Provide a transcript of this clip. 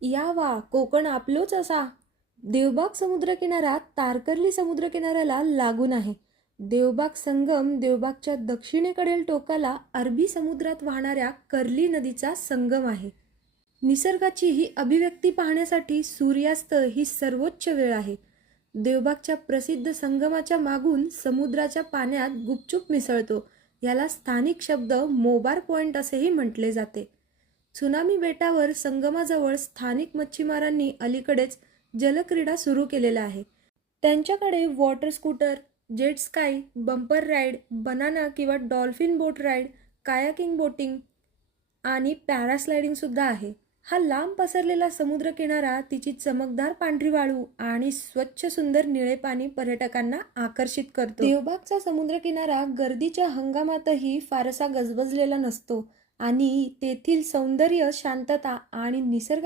या वा कोकण आपलोच असा. देवबाग समुद्रकिनारा तारकर्ली समुद्रकिनाऱ्याला लागून आहे. देवबाग संगम देवबागच्या दक्षिणेकडील टोकाला अरबी समुद्रात वाहणाऱ्या कर्ली नदीचा संगम आहे. निसर्गाची ही अभिव्यक्ती पाहण्यासाठी सूर्यास्त ही सर्वोच्च वेळ आहे. देवबागच्या प्रसिद्ध संगमाच्या मागून समुद्राच्या पाण्यात गुपचूप मिसळतो. याला स्थानिक शब्द मोबार पॉइंट असेही म्हटले जाते. त्सुनामी बेटावर संगमाजवळ स्थानिक मच्छीमारांनी अलीकडेच जलक्रीडा सुरू केलेल्या आहे. त्यांच्याकडे water scooter, jet sky, bumper ride, banana किंवा डॉल्फिन बोट राईड, कायाकिंग बोटिंग आणि पॅरास्लायडिंग सुद्धा आहे. हा लांब पसरलेला समुद्रकिनारा, तिची चमकदार पांढरी वाळू आणि स्वच्छ सुंदर निळे पाणी पर्यटकांना आकर्षित करतो. देवबागचा समुद्रकिनारा गर्दीच्या हंगामातही फारसा गजबजलेला नसतो आणि तेथील सौंदर्य, शांतता आणि निसर्गाच्या